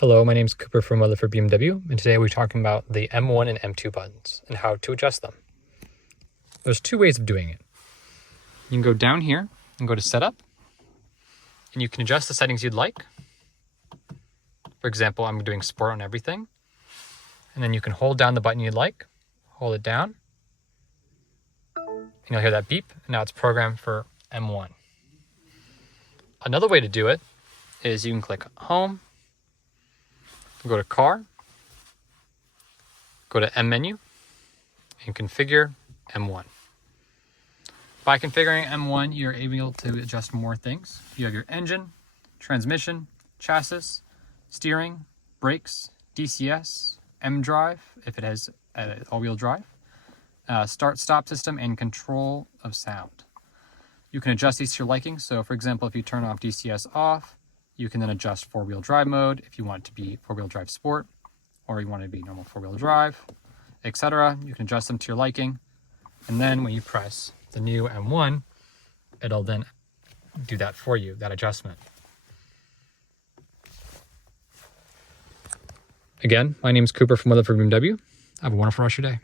Hello, my name is Cooper from Weatherford BMW, and today we're talking about the M1 and M2 buttons and how to adjust them. There's two ways of doing it. You can go down here and go to Setup, and you can adjust the settings you'd like. For example, I'm doing Sport on everything, and then you can hold down the button you'd like, hold it down, and you'll hear that beep, and now it's programmed for M1. Another way to do it is you can click Home, go to Car, go to M menu, and configure M1. By configuring M1, you're able to adjust more things. You have your engine, transmission, chassis, steering, brakes, DCS, M drive, if it has all-wheel drive, start-stop system, and control of sound. You can adjust these to your liking. So for example, if you turn off DCS off, you can then adjust four-wheel drive mode if you want it to be four-wheel drive sport, or you want it to be normal four-wheel drive, etc. You can adjust them to your liking. And then when you press the new M1, it'll then do that for you, that adjustment. Again, my name is Cooper from Weatherford BMW. Have a wonderful rest of your day.